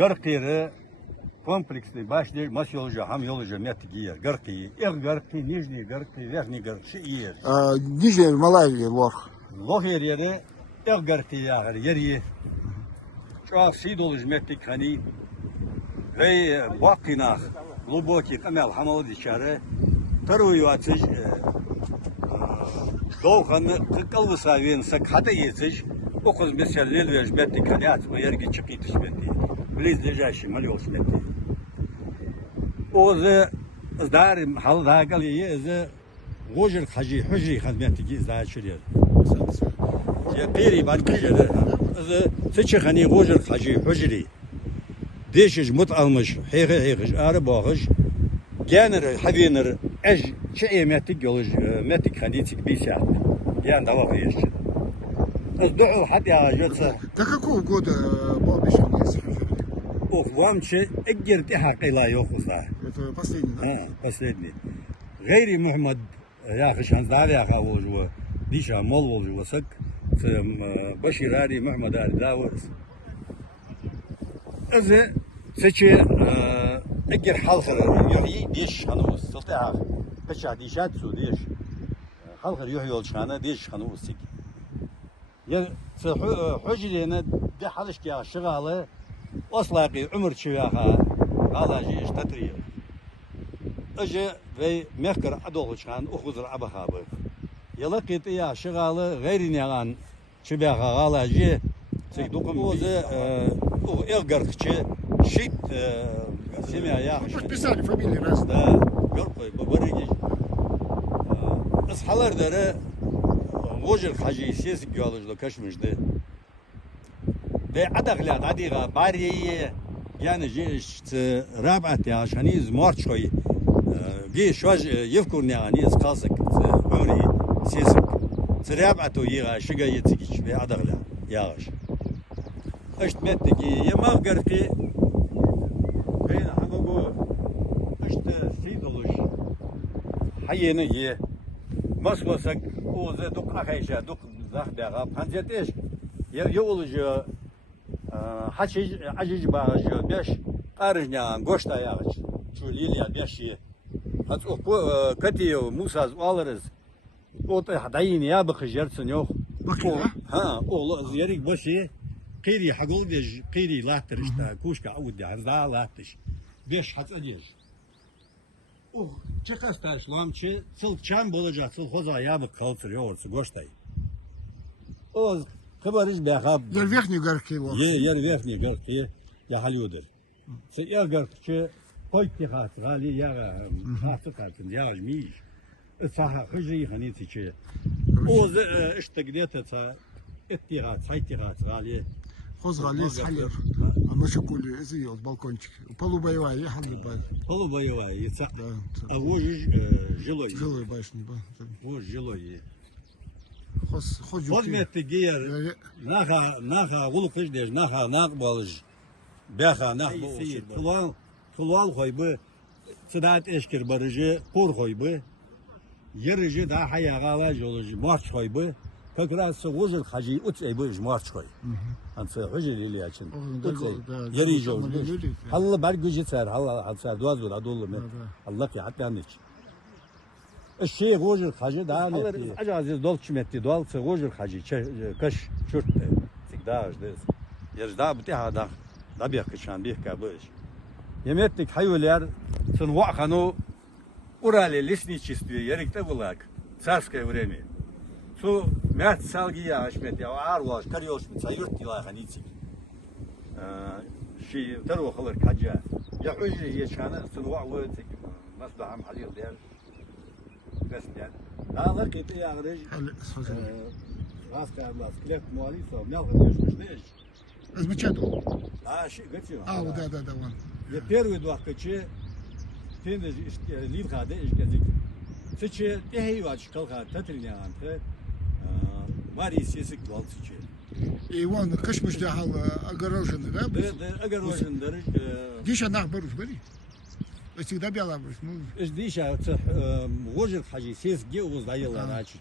Горкиры комплексный башни масьолжа, хамьолжа, метгиер, горки. Горки, нижний горки, верхний горки, иер. Нижний Малайи лох. Лохерьеры, горки ягер, ери. Чуав сидолж метикани. Вей бакинах, глубокий камел, хамалдичары. Вторую отсыч. Doğan kıkal vısavin sakata yetiş. Okuz meselel vermiş betti kaniyat bu yergi çıkıtış betti. Bliz dejaşı malyos betti. Ozu zdar hal dagal yezi Roger Hacı Hücri hizmeti ki zdar şuraya. Ya peri barkıcıları. Seçi hani Roger Hacı Hücri. Deşiş mut almış. Heyge arı bağış. Genel havinir eş şey metik yolu metik haditik bir şey. Yani da var ya. Сдохл حتى جلسة. До какого года был обещан лес? Вам че эггер тихак ила йохуза. Это последний, да? Последний. Гайри Мухаммад яхш ханздави яха волжу. Диша мол волжу васак. Башир ари Мухаммад ари дауз. Эзе сече эггер халхыр йохи диш ханус. Сылтаа. Пеша дишат су диш. Халхыр йохи йолчхана диш ханус сик. Ya hücrene de halışkiya şıgalı oslaqi ömür çıvaha qalajı iştatriye. Öce ve mehkar adolçan oxuzur abahabı. Yala qitiya şıgalı gayrinyagan çıvaha qalajı sek dokum oze o ergarqçı şit semya yaxş. Подписали фамилии раз. Да, görkoy babarıgi. Ishalardara Roger Hacı ses geoloji kaçmıştı. Ve adaklat adiga bariye yani işte rabat ya şaniz marçoy ge şoj yevkur yani kalsak ömrü ses rabato yiga şiga yetik ve adakla yağış. İşte metteki yemek garki ben hamago işte sidoluş hayene ye masmasak oze duk akayşa duk zahdaga panzeteş ya yolucu haçic acic bağıcı beş arıjnyan goşta yağış şu lilya beşi hat o katiyo musaz alırız o da hadayın ya bakıjarsın yok Bakıyor ha o ziyarik başı qiri hagol dej qiri lahtır işte kuşka avdi arda lahtış beş hat adiş Çekastaş lamçı sılçan bolacak sılhoza yabı kaltırıyorsa goştay. O kıbarış behab. Yer верхний горки лох. Yer verhni garki ya haludur. Se yer garki koyti hat gali ya hatı kalkın ya almış. Saha hıcı hani tiçi. O işte gidete ta ettihat saytihat gali. Хозгали схалер. А мы еще кули изъел балкончик. Полубоевая ехал бы. Полубоевая яйца. Да. А вот жилой. Жилой башни бы. Вот жилой. Хоз Hizmeti giyer. Naha gulu kıjdej naha nakbalış. Beha nakbalış. Tulal koybu. Sıdat eşkir barıcı kur koybu. Yarıcı da hayağalaj olucu març koybu. Kakrası Roger Hacı uç eybu març koy. Ansa Roger ili açın. Yarıcı olmuş. Halla bar gücü ser. Halla hatsa duazur adollu met. Allah ki hatta niç. Şey Roger Hacı daha netti. Acazı dolçum etti. Doğalsa Roger Hacı kaş çürttü. Sikdaj des. Yarış daha bu tehada da bir kışan bir kabış. Yemettik hayvlar sun vakanu Urali лесничестве yerikte bulak. Царское время. Su mert salgi ya Ahmet ya arvaş karyoş sayırt dila hanicik. Şey tarvo khalar kaca. Ya hücre yaşana sun vakıt masdaham halil der. Gaskiya. Dağlar kete yağırış. Raskar bas. Klep muhalif o. Mel görüşmüş değil. Размечатал. Şey geçiyor. Да, вон. Ya первый два каче тендez лидхаде işgezik. Seçe teheyvaç kalka tatilyan te Mari sesik dal seçe. И вон кышмыш дяхал огороженный, да? Да, огороженный. Диша нах баруш бери. Всегда белая баруш. Диша Roger Hacı ses geoz dayılar açıç.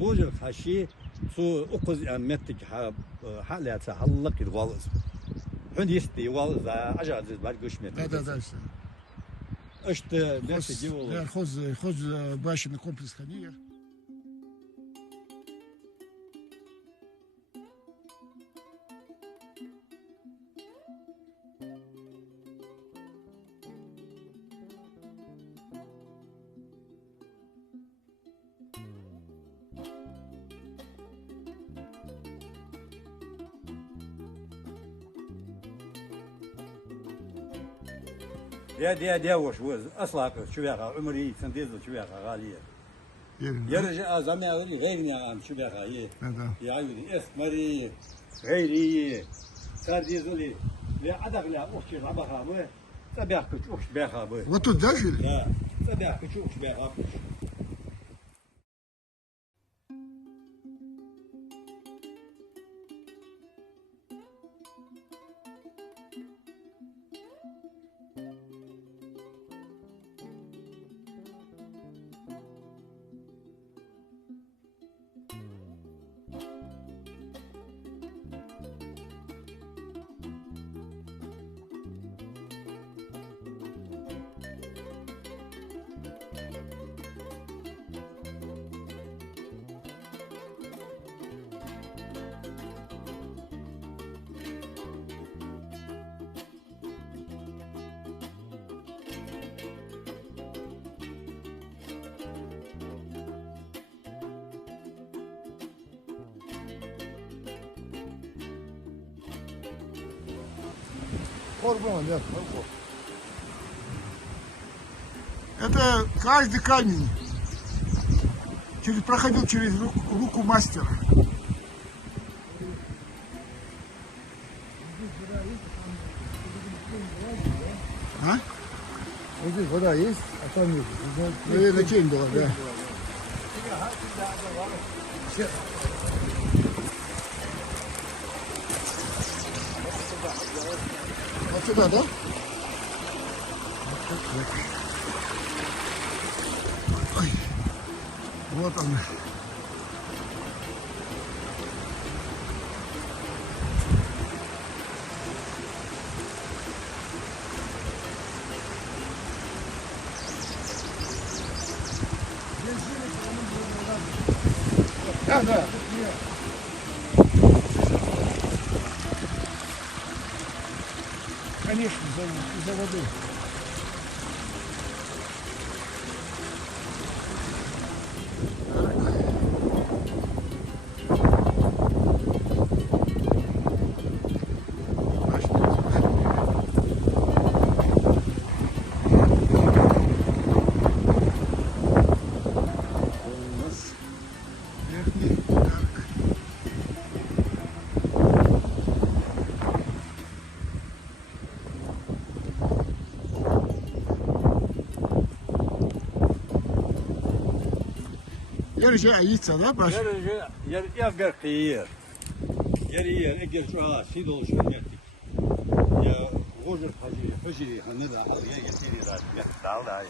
Roger Hacı su okuz mettik halatı hallık irvalız. Hündisти wal za ajaziz bar göçmet. Да, все. İşte neyse ki olur. Хоз башенный комплекс Ханьер. دي وش وز اصلا شو بيها عمري سنتيز شو بيها غاليه يرجع زعما غيرني عم شو بيها هي يا عيوني اسمري غيري صار ديزولي لا ادق لا وش ربها مو تبيها كوش بيها بو Вот тут даже? لا تبيها كوش بيها Это каждый камень проходил через руку мастера. А? Вот здесь вода есть, а там нет. Наверное, тень была, да. Вот сюда, да? Ой. Вот он. Да. Конечно, из-за воды. Yarıca ayıtsa da baş. يرجع قير يرير اجر شو شي دول شو نيتك يا غوجر فجري هندا يا يصير ذات تعال هاي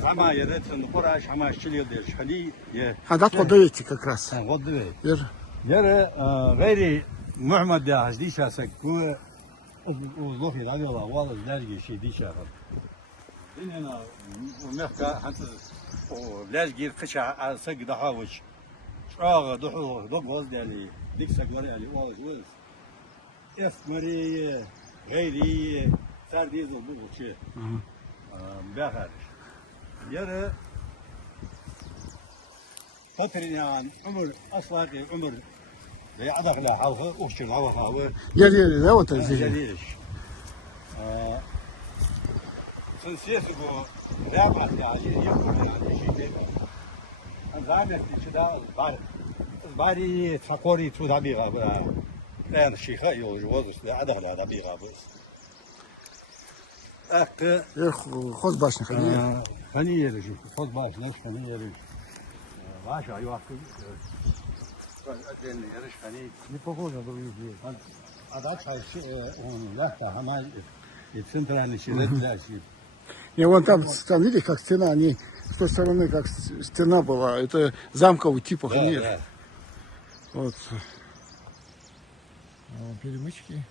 زعما يرتن قراش حما شلي ديش خلي يا Hadat kodayeti как раз. غدوي Yer. يرى غيري محمد ده دي شاسك هو وظفي على الله والله لاجي شي دي شاغل هنا ومحكا حتى ولاجي خشع سق دحاوش شاغ دحو دق وز دالي ديك سقر يعني واز وز اسمري غيري صار ديزل بوشي باخرش يرى فترين عن عمر اصلا عمر لا عدق لا حوفه وش العوفه Yer da вот здесь. جليلش سنسيتو رابع يعني يكون يعني شيء زعما كذا باري تفكري تو دبيغه بقى لان شيخ يوجوز عدق لا دبيغه بس اك Yer хоз башня Ханьер. خليه يرجع خذ باش ليش خليه يرجع باشا يوقف أدنى يرجع خليه Не похоже на других людей. أضعف он легко همه центральный щит شيء И вон там, видишь, как стена, они с той стороны, как стена была, это замковый типа Ханьер. да. Вот. А, перемычки.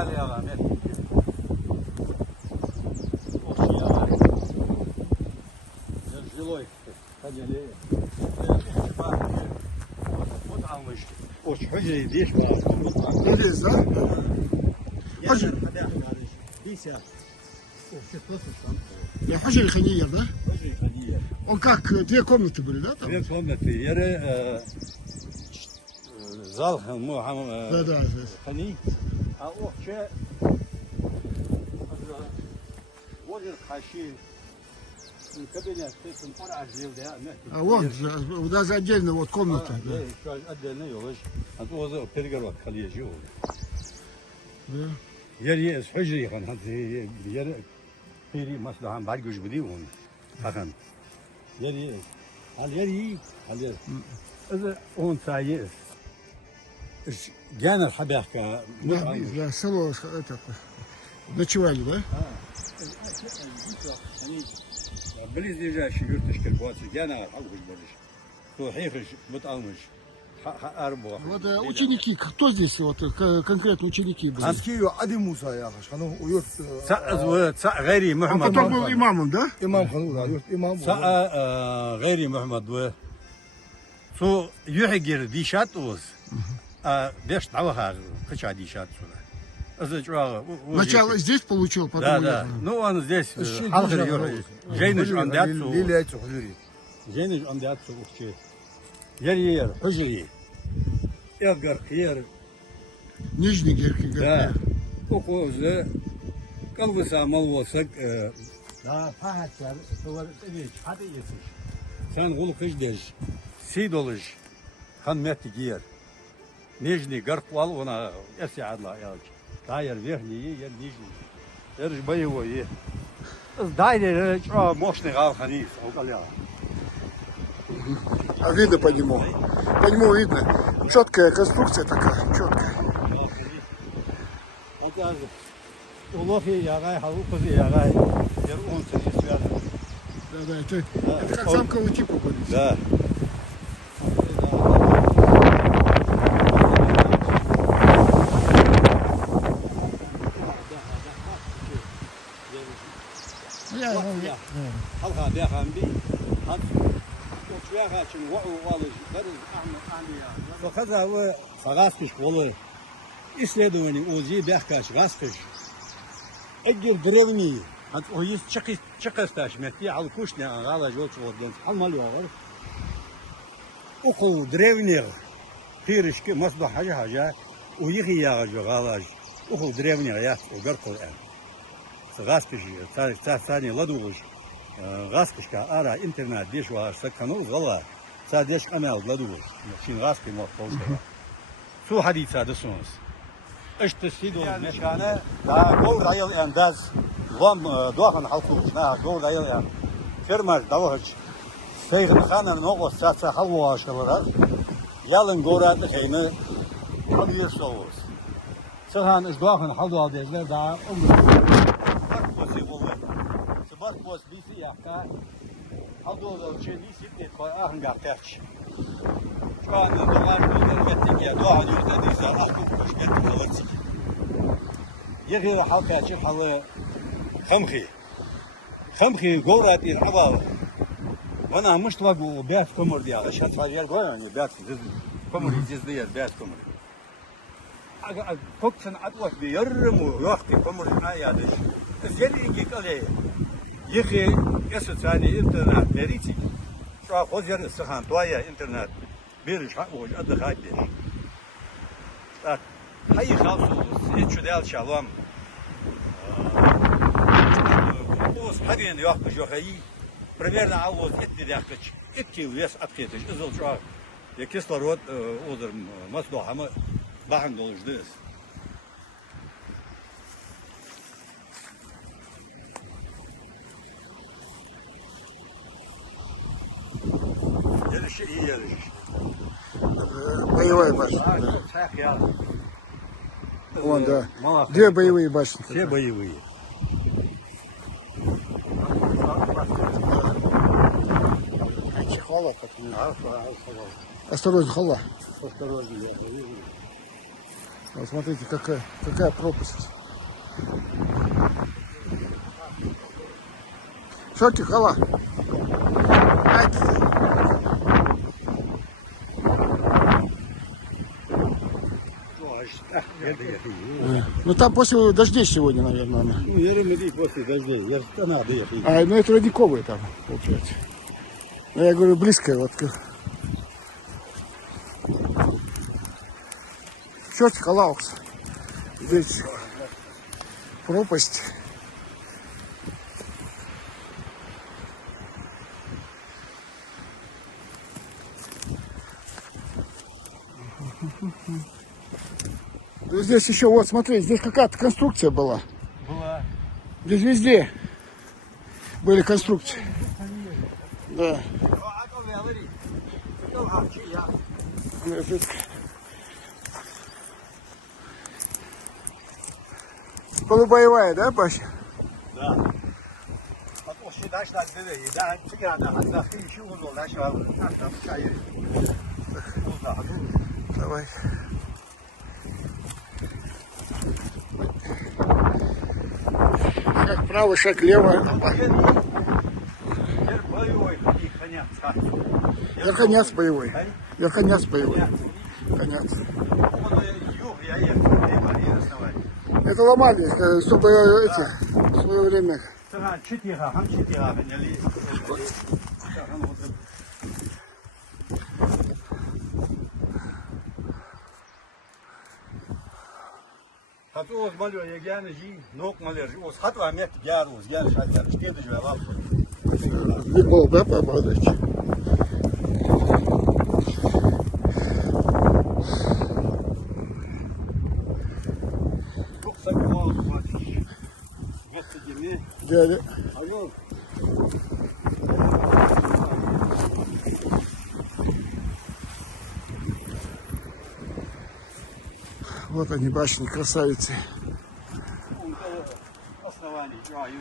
Али Ахмед. Очень Али. Жилой. Ходили. Вот алmış. Очень hücre diş var. Здесь, да? Hücre. Dişe. Хажи Ханьер, да? Hücre hadiye. Он как, две комнаты были, да? Там? Две комнаты. Yere зал Да, да. Hani. А ohçe. Вожер хаши. Кабинет. Тесен пар ажил да. А вон, даже отдельно вот комната. Да. Şu adını yoluş. Hatta o pergarvat kalıyacı oldu. Да. Yeri hücre yıkan. Yeri peri maslahan var güç budi onu. Bakın. Yeri al yeri al yeri. İşte on sayı. Genel haberka. Да, село это, ночевали, да? Близлежащий yurt dışı kırpatı genel halkı barış. Tuhifış, mutalmış. Arbo. Вот ученики, кто здесь, вот конкретно ученики были? Eski Adi Musa ya. Hanım uyur. Gayri А Muhammed. потом был имамом, да? İmam hanım uyur. İmam. Gayri Muhammed ve su yuhgir dişat uz. Beş tavaha kaça dişat sonra. Сначала здесь получил, потом Да, да. уехал. Ну он здесь halkır yürüyor. Jeyniş andiyatsu. Lile çok hücre. Jeyniş andiyatsu uççu. Yer hücri. Edgar yer. Нижний Герки, Да. Okuzu kalbısa mal olsak daha pahatlar var evet hadi yetiş. Sen kulu kış der. Sid olur. Han metti giyer. Nijni garqwal ona ersi adla yalç. Dair verniyi yer nijni. Erj boyovoyi. Daire ço moşni gal khanis o kalya. А видно по нему. По нему видно. Четкая конструкция такая, четкая. Hatta Olofi yağay havu kızı yağay. Yer 18 ver. Да, да, это как замковый типа будет. Да. Halka behan bi. Hat uçuya için o alış. Fakat o fagaspiş bolu. Исследование ОЗИ бяхкаш гаспиш. Эдгер древний. От о есть чекасташ мети алкушня гала жолч орден. Алмал явар. Окол древний. Пиришки масба хажа. У ихи яга жгалаж. Окол древний я угар Коран. Гаспиш. Сани ладуш. Гаспишка ара интернет дешва сакану гала. Садеш амал ладуш. Шин гаспи мот полша. Su hadisa da sons. İşte sido meşane da gol rayıl endaz. Vam doğan halkı na gol rayıl en. Firma davaj. Seyir xanın o satsa halva aşılara. Yalın goratı heyni. Alıyor soğuz. Sıhan is doğan halva dezler da umru. Bak possible. Sabah pos bisi yakka. Halva çeni sitte koy ahın gakkaç. Şu anda doğan yolları gettik ya, doğan yolda değilse altı kuş gettik alırsın. Yıkıyor halka açık halı خمخي. خمخي قورات العبا. وانا مش تلاقوا بيت كمر دي على شات فاجر يعني بيت كمر يجز دي بيت كمر. كوكسن أطلق بيرمو وقت كمر ما يادش. زيني يجي كله يخي يسوع ثاني إنترنت بريتي. شو خوزير السخان طوايا إنترنت. بيرش حقوق أدخل خادش. هاي خالص شو ده الشالوم. Oz hagen yok yok iyi. Примерно авоз etli dakikaç. Etki вес открытый. Изол что. Я кислород озер масло хама бахан долждыс. Yarışı iyi yarış. Боевая башня. Да. Вон, да. Две боевые башни. Все боевые. Хала как осторожно, хала. Осторожно, я говорю. Вот смотрите, какая пропасть. Что Тихола? Ну там после дождей сегодня, наверное. Она. Ну, я думаю, после дождей. Я надо ехать. А, ну это родниковые там, получается. Ну, я говорю, близкая вот. Что Тихолаукс? Здесь пропасть. Ну, здесь еще, вот смотри, здесь какая-то конструкция была. Была. Здесь везде были конструкции. Да. Полубоевая, да, Паша? Да. Потом считаешь, так бери. Да, цыгана, одна еще угол, да, что там чай. Давай. Шаг вправо, шаг лево. Верхоняц боевой. Верхоняц боевой. Коняц. Это ломали, чтобы эти в свое время. Oz malıyor yani nok malıyor. Oz hatva met gel oz gel şahlar. İşte de cevap. Либо, да, попадать. Çok sakın oldu var. Vette gibi. Дядя. Alo. Вот они, башни, красавицы. Основание.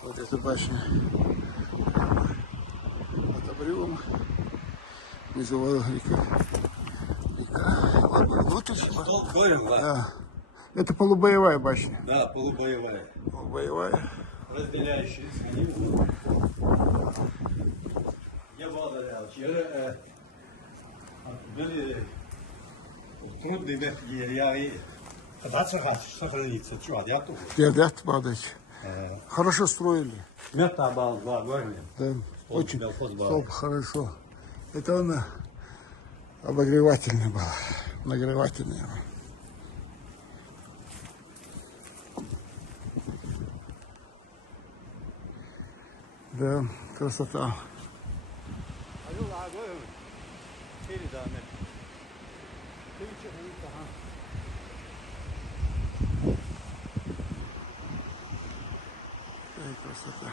Вот эта башня. Вот обрывом. Внизу река. Вот уже. Да. Это полубоевая башня. Да, полубоевая. Полубоевая. Разделяющие я благодаря вчера были трудные ветки, я и сохраниться. Чего, я тут? Да, падать. Хорошо строили. Мета бал, два, говорили. Да, очень Столб хорошо. Это он обогревательный был. Нагревательный. Да, красота. Красота.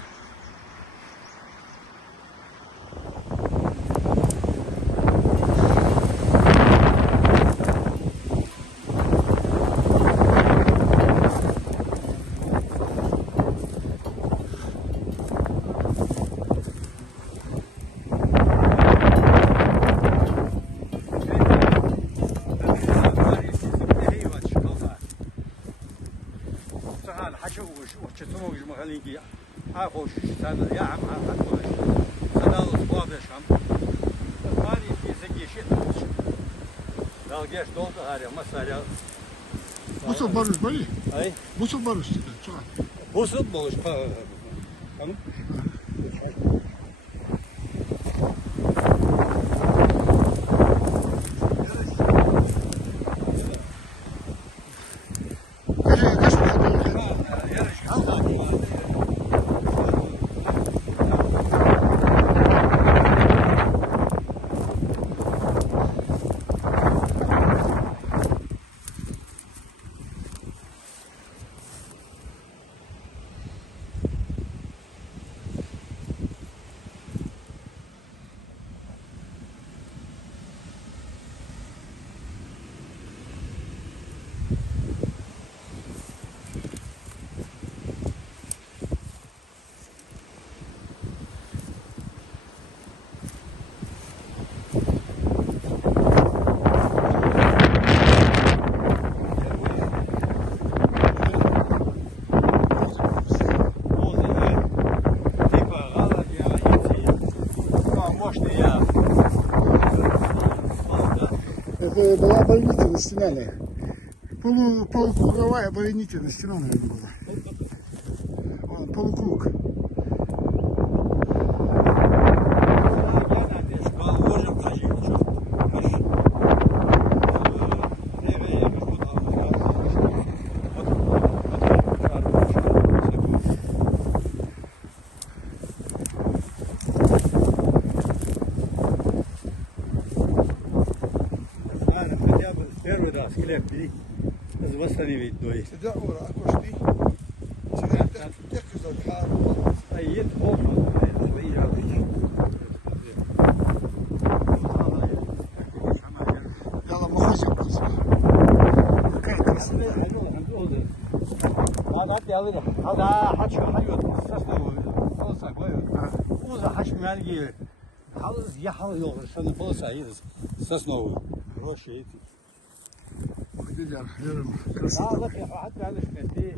Dalgeç doldu harya masaya. Busur barış bari. Ay. Busur barış. Bu süt buluş. была оборонительная стена, да. Полукруговая оборонительная стена, наверное, была. Вон, полукруг. Хотя бы первый раз хлеб восстановить, то есть. تدا ورا اكوشتي تركز الحال أيد خوفا Yalla muhacım kızı. Какая красота. هذا حشو حيوت خلص وذا حش مالجي خلص يحل يوغر سنة خلص عيد سسنو روشي Güzel, yarım. Красота. هذا حتى على شكلتي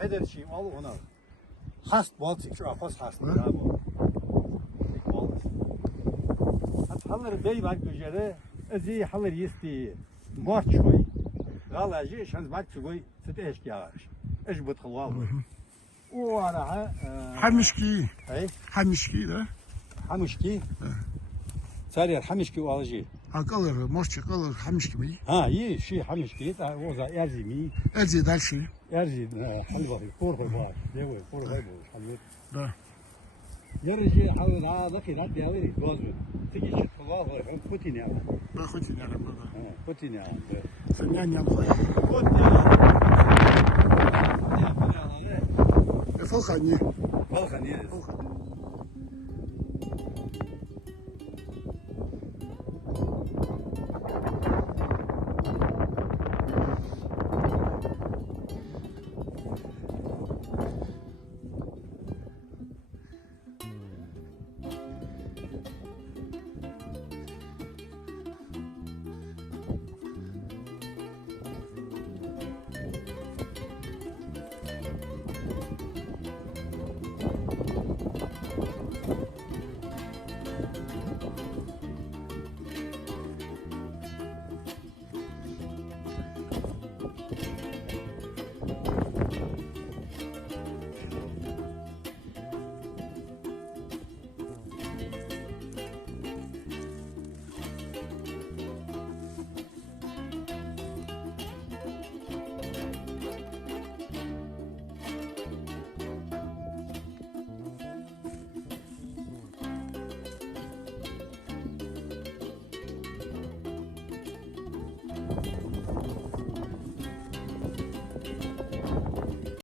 هذا الشيء والله هنا حست بالتي شو أقص حست هتحلر بي بعد بجرة زي حلر يستي مارش شوي قال أجي شان بعد شوي ستيش كياش إيش بتخواه وراها Hamişki. أي Hamişki da. حمشكي ساري الحمشكي والجي Kalır, moşça kalır hamişki mi? ها يي شي حمشكي تا وزا يرزي مي Elce dальше. يرزي حلوة كور باش ديوي كور باش حلوة Да. يرجي حاول هذا كي رد يوري دوزو تيجي شت الله هم بوتين يا Да, хоть и не работа. بوتين يا Сanya не обходит. بوتين Falkani. بالخنيس